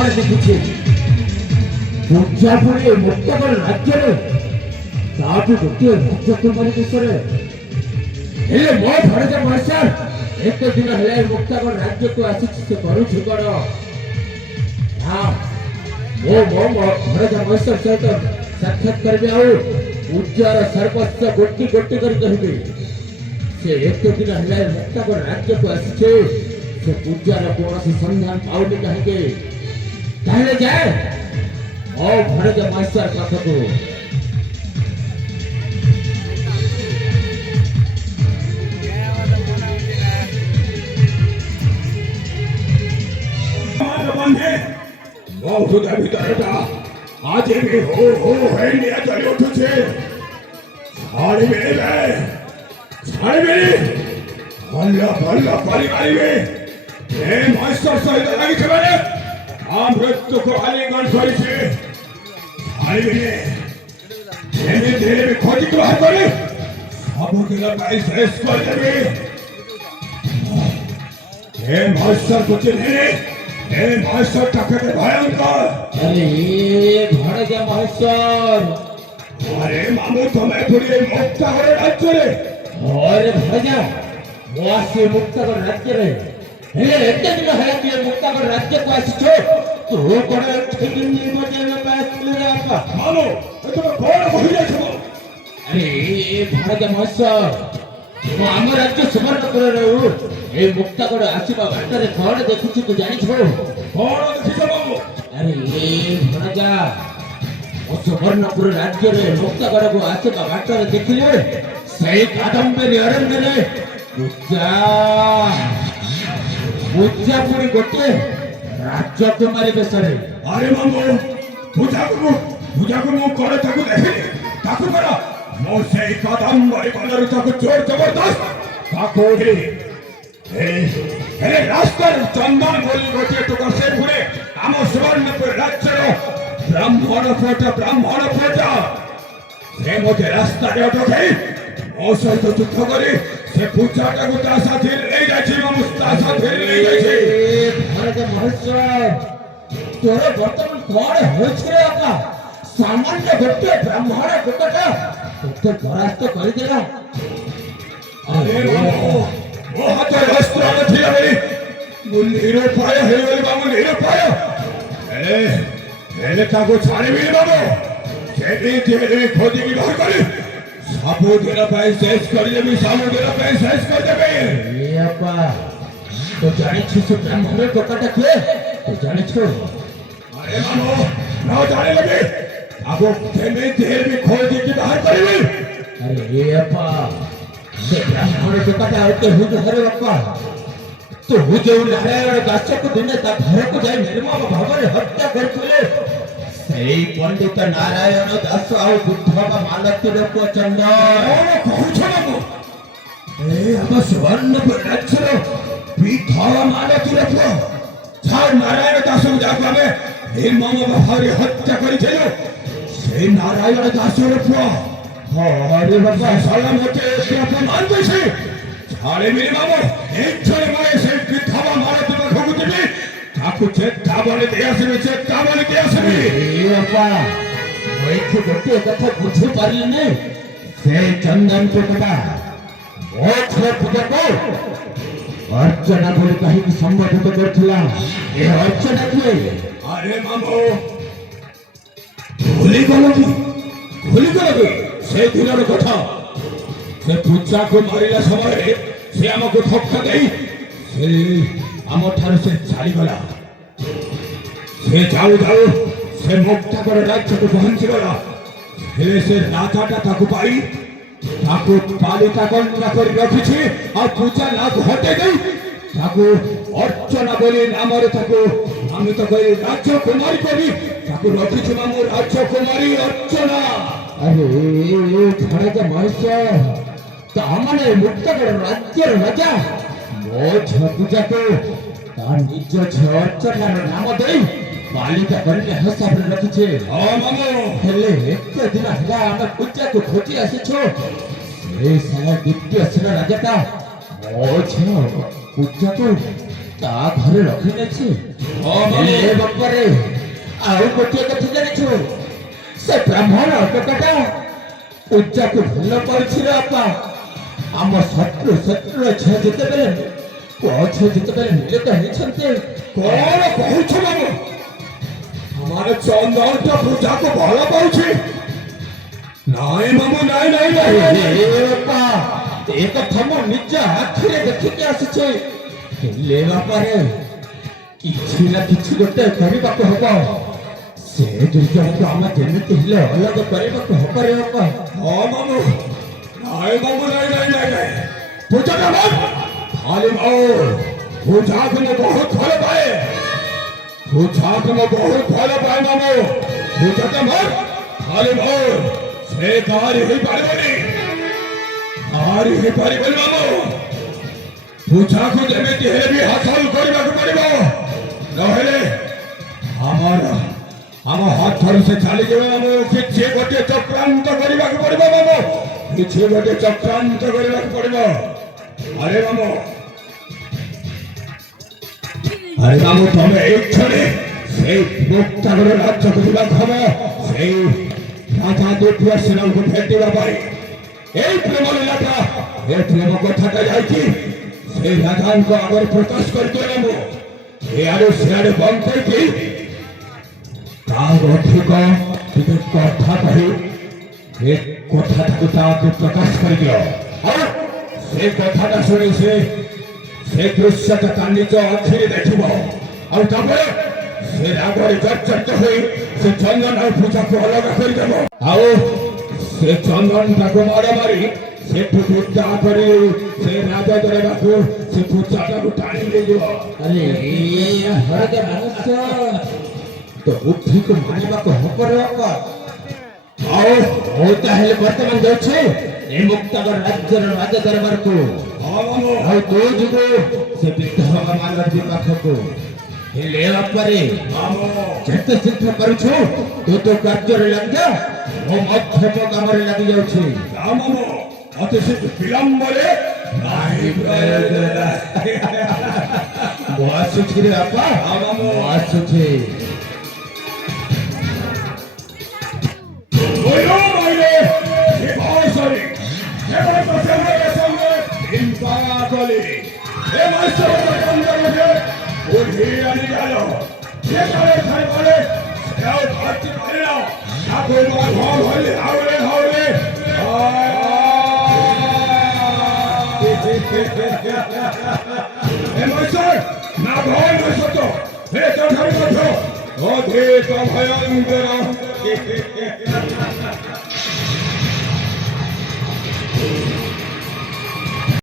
କଣ ଦେଖିଛି ପୂଜାପୁରୀ ମୁକ୍ତକର ରାଜ୍ୟରେ ତାଠୁ ଗୋଟିଏ ରାଜକୁମାରୀ ଦେଶରେ ହେଲେ ମୋ ଭଣଜା ମହେଶ୍ୱର ଏତେ ଦିନ ହେଲେ ମୁକ୍ତକର ରାଜ୍ୟକୁ ଆସିଛି ସେ କରୁଛି କଣ ମୋ ଭଣଜା ମହେଶ୍ୱର ସହିତ ସାକ୍ଷାତ କରିବି ଆଉ ପୂଜାର ସର୍ବସ୍ୱ ଗୋଟି ଗୋଟି କରି କହିବି ସେ ଏତେ ଦିନ ହେଲେ ମୁକ୍ତକର ରାଜ୍ୟକୁ ଆସିছে ସେ ପୂଜାର କୌଣସି ସନ୍ଧାନ ପାଉନି କାହିଁକି ତାହେଲେ ଯାଏ ମୋ ଭଣଜା ମହେଶ୍ୱର ପାଖକୁ হৃদয় ভিতরটা আজ হো হো হয়ে নিয়ে চলে উঠেছে ছাড়বে হল্লা পালি মারিবে মহেশ্বর সহিত লাগিছে মানে মৃত্যুকে আলিঙ্গন করেছে ছাড়বে ক্ষতি গ্রহণ করে সবদিন পাই শেষ করে দেবে মহেশ্বর করছে মহেশ্বরটা খেতে ভয়ঙ্কর আরে ভণজা মহেশ্বর আরে মামু তুমি পুড়িয়ে মুক্তাগর রাজ্যরে আরে ভণজা ମୁଁ ଆସି ମୁକ୍ତାଗର ରାଜ୍ୟରେ ହେଲେ ଏତେ ଦିନ ହେଲା କିଏ ମୁକ୍ତାଗର ରାଜ୍ୟକୁ ଆସିଛ ତୁ କଣ ଠିକି ବଜାଇବା ପାଇଁ ଆସିଥିଲୁ ରେ ବାପା ମାମୁ ତମେ କଣ କହିଯାଇଛ ଆରେ ଭଣଜା ମହେଶ୍ୱର ମୁଁ ଆମ ରାଜ୍ୟ ସୁବର୍ଣ୍ଣପୁରରେ এই মুক্তাগড় আসিবা বাটারে কଣ ଦେଖିଛୁ ତୁ ଜାଣିଛୁ କଣ ଦେଖିଛ ମାମୁ আরে ভণজা ଓ ସୁବର୍ଣ୍ଣପୁର ରାଜ୍ୟରେ ମୁକ୍ତାଗড়କୁ ଆସିବା ବାଟରେ ଦେଖିଲେ সেই କାଦମ୍ବେରୀ ଅରଣ୍ୟରେ ପୂଜାପୁରୀ ଗୋଟିଏ ରାଜକୁମାରୀ ବେଶରେ ଆରେ ମାମୁ ପୂଜାକୁ ମୁଁ କରେ ତାକୁ ଦେଖିଲି ତାକୁ କର ମୁଁ ସେଇ କାଦମ୍ବରୀ କଲରୁ ତାକୁ ଜୋର ଜବରଦସ୍ତ ତାକୁ ହେଲେ ରାସ୍ତାର ଚନ୍ଦନ ବୋଲି ଗୋଟିଏ ଟୁକା ସେ ପୁଣି ଆମ ସୁବର୍ଣ୍ଣପୁର ରାଜ୍ୟର ବ୍ରାହ୍ମଣ ଫୋଟା ସେ ମୋତେ ରାସ୍ତାରେ ଅଟକାଇ ମୋ ସହିତ ଯୁଦ୍ଧ କରି ସେ ପୂଜାଟାକୁ ତା ସାଥିରେ ନେଇଯାଇଛି ତା ସାଥିରେ ନେଇଯାଇଛି ଭଣଜା ମହେଶ୍ୱର ତୋର ବର୍ତ୍ତମାନ କଣ ହୋଇଛି ରେ ବାପା ସାମାନ୍ୟ ଗୋଟିଏ ବ୍ରାହ୍ମଣ ଟୁକାଟା ତୋତେ ପରାସ୍ତ କରିଦେଲା ଆରେ ମୋ ହାତରେ ଅସ୍ତ୍ର ନଥିଲା ବୋଲି ମୁଁ ନିରୁପାୟ ହେଇଗଲି ବାବୁ ନିରୁପାୟ ହେଲେ ତାକୁ ଛାଡ଼ିବିନି ବାବୁ ଯେମିତି ହେଲେ ଖୋଜିକି ବାହାର କରି ସବୁଦିନ ପାଇଁ ଶେଷ କରିଦେବି ସବୁଦିନ ପାଇଁ ଶେଷ କରିଦେବି ବାପା ତୁ ଜାଣିଛୁ ସେ ବ୍ରାହ୍ମଣ ଟୋକାଟା କିଏ ତୁ ଜାଣିଛୁ ଆରେ ମାମୁ ନ ଜାଣିଲେ ବି ତାକୁ ଯେମିତି ହେଲେ ବି ଖୋଜିକି ବାହାର କରିବି ଆରେ ବାପା ସେ ବ୍ରାହ୍ମଣ ଟୋକାଟା ଆଉ କେହି ନୁହେଁ ବାପା ତୁ ଯୋଉ ନାରାୟଣ ଦାସକୁ ଦିନେ ତା ଘରକୁ ଯାଇ ନିର୍ମମ ଭାବରେ ହତ୍ୟା କରିଥିଲେ ସେଇ ପଣ୍ଡିତ ନାରାୟଣ ଦାସ ଆଉ ବୁଦ୍ଧବା ମାଲତୀର ପୁଅ ଚନ୍ଦନ କହୁଛ ବାବୁ ଆମ ସୁବର୍ଣ୍ଣପୁର ରାଜ୍ୟର ବିଧବା ମାଲତୀର ପୁଅ ଯାହା ନାରାୟଣ ଦାସକୁ ଯାହାକୁ ଆମେ ନିର୍ମମ ଭାବରେ ହତ୍ୟା କରିଥିଲୁ ସେଇ ନାରାୟଣ ଦାସର ପୁଅ ଆରେ ବାପା ସାଲା ମୋତେ ଅପମାନ ଦେଇଛି ଛାଡ଼ିବିନି ବାବୁ ଏଇଥରେ ମୁଁ ସେଇ ବିଧବା ମାଲତୀ ପାଖକୁ ଯିବି ତାକୁ ଚେତାବନୀ ଦେଇ ଆସିବି ବାପା ମୁଁ ଏଠି ଗୋଟିଏ କଥା ବୁଝିପାରିଲିନି ସେ ଚନ୍ଦନ ଟୋକାଟା ମୋ ଝିଅ ପୂଜାକୁ ଅର୍ଚ୍ଚନା ବୋଲି କାହିଁକି ସମ୍ବୋଧିତ କରୁଥିଲା ଏ ଅର୍ଚ୍ଚନା କିଏ ଆରେ ମାମୁ ଭୁଲିଗଲ କି ସେ ଦିନର କଥା ସେ ପୂଜାକୁ ମାରିଲା ସମୟରେ ସେ ଆମକୁ ଧକ୍କା ଦେଇ ସେ ଆମଠାରୁ ସେ ଚାଲିଗଲା ସେ ଯାଉ ସେ ମୁକ୍ତାଗର ରାଜ୍ୟକୁ ପହଞ୍ଚିଗଲା ହେଲେ ସେ ରାଜାଟା ତାକୁ ପାଇ ତାକୁ ପାଲିତା କନ୍ୟା କରି ରଖିଛି ଆଉ ପୂଜା ନାକୁ ହଟେଇ ଦେଇ ତାକୁ ଅର୍ଚ୍ଚନା ବୋଲି ନାମରେ ତାକୁ ନାମିତ କରି ରାଜକୁମାରୀ କରି ତାକୁ ରଖିଛୁ ମାମୁ ରାଜକୁମାରୀ ଅର୍ଚ୍ଚନା ଆରେ ଭଣଜା ମହେଶ୍ୱର ତାମାନେ ମୁକ୍ତାଗର ରାଜ୍ୟର ରାଜା ମୋ ଝିଅ ପୂଜାକୁ ତା ନିଜ ଝିଅ ଅର୍ଚ୍ଚନାର ନାମ ଦେଇ ବାଳିକା କରିକି ହିସାବରେ ରଖିଛେ ହେଲେ ଏତେ ଦିନ ହେଲା ଆମେ ପୂଜାକୁ ଖୋଜି ଆସିଛୁ ସେଇ ସାରା ଦ୍ୱିତୀୟ ଶ୍ରେଣୀ ରାଜାଟା ମୋ ଝିଅ ପୂଜାକୁ ତା ଘରେ ରଖିନେଇଛି। ଏ ବାପାରେ, ଆଉ ଗୋଟିଏ କଥା ଜାଣିଛୁ, ସେ ବ୍ରାହ୍ମଣ ଟୋକାଟା ପୂଜାକୁ ଭଲ ପାଉଛି ରେ ବାପା। ଆମ ଶତ୍ରୁର ଝିଅ ଯେତେବେଳେ ପୁଅ ଝିଅ ଯେତେବେଳେ ମିଳିତ ହେଇଛନ୍ତି, କଣ କହୁଛ ମାମୁ? ଆମର ଚନ୍ଦନଟା ପୂଜାକୁ ଭଲ ପାଉଛି? ନାଇଁ ମାମୁ, ନାଇଁ ନାଇଁ ନାଇଁ। ଏ ବାପା, ଏ କଥା ମୁଁ ନିଜ ଆଖିରେ ଦେଖିକି ଆସିଛି। ହେଲେ ବାପାରେ, କିଛି ନା କିଛି ଗୋଟେ କରିବାକୁ ହବ। ସେ ଦୁର୍ଜନକୁ ଆମେ ଯେମିତି ହେଲେ ଅଲଗା କରିବାକୁ ହବ ରେ ବାପା। ହଁ ମାମୁ, ନାଇଁ ମାମୁ, ନାଇଁ ନାଇଁ ନାଇଁ ନାଇଁ। ପୂଜାଟା ବନ୍ଦ। ଖାଲି ପୂଜାକୁ ମୁଁ ବହୁତ ଭଲ ପାଏ। ପୂଜାକୁ ମୁଁ ବହୁତ ଭଲ ପାଏ ମାମୁ। ପୂଜାଟା ବନ୍ଦ। ଖାଲି ସେ କାହାରି ହେଇପାରିବନି, କାହାରି ହେଇପାରିବନି ମାମୁ। ପୂଜାକୁ ଯେମିତି ହେଲେ ବି ହାସଲ କରିବାକୁ ପଡିବ, ନହେଲେ ଆମ ହାତରୁ ସେ ଚାଲିଯିବ ମାମୁ। କିଛି ଗୋଟିଏ ଚକ୍ରାନ୍ତ କରିବାକୁ ପଡିବ ମାମୁ, କିଛି ଗୋଟିଏ ଚକ୍ରାନ୍ତ କରିବାକୁ ପଡିବ। ଆରେ ମାମୁ, ତମେ ଏଇ କ୍ଷଣେ ସେଇ ମୁକ୍ତାଗର ରାଜ୍ୟକୁ ଯିବାକୁ ହବ। ସେଇ ରାଜା ଦୁର୍ବାସୀଙ୍କୁ ଭେଟିବା ପାଇଁ এই প্রেম লীলাটা, এ প্রেম কথাটা যাইছি সেই রাজাঙ্ক আবার প্রকাশ করতে নেব। এআড়ে সেআড়ে বন্ধ হইকি তার অধিক কিছু কথা কহি এ কথাটাকে তাকে প্রকাশ করে দিও। আর সে কথাটা শুনে সে দৃশ্যটা তার নিজ অক্ষরে দেখিব। আর তারপরে সে রাগরে চর্চরিত হয়ে সে চন্দন আর পূজাকে অলগা করে দেব। আর ସେ ଚନ୍ଦନଟାକୁ ମାଡ଼ ମାରି ସେଠୁ ପୂଜା କରି ସେ ରାଜା ଦରବାରକୁ ସେ ପୂଜାଟାକୁ ଟାଣି ନେଇଯିବ। ଆରେ ହରଦ ମନୁଷ୍ୟ, ତ ବୁଦ୍ଧିକୁ ମାନିବାକୁ ହବ ରେ ବାପା। ଆଉ ମୁଁ ତାହେଲେ ବର୍ତ୍ତମାନ ଯାଉଛି ଏ ମୁକ୍ତାଗର ରାଜ୍ୟର ରାଜା ଦରବାରକୁ। ଆଉ ତୁ ଯିବୁ ସେ ବିଧବା ମାଲତୀ ପାଖକୁ। ହେଲେ ବାପାରେ, ଯେତେ ଶୀଘ୍ର ପାରୁଛୁ ତୁ ତୋ କାର୍ଯ୍ୟରେ ଲାଗିଯା, ମୁଁ ମଧ୍ୟମ କାମରେ ଲାଗି ଯାଉଛି। ଅତି ବିଳମ୍ବରେ ମୁଁ ଆସୁଛି ରେ ବାପା, ମୁଁ ଆସୁଛି। ভয়ঙ্কর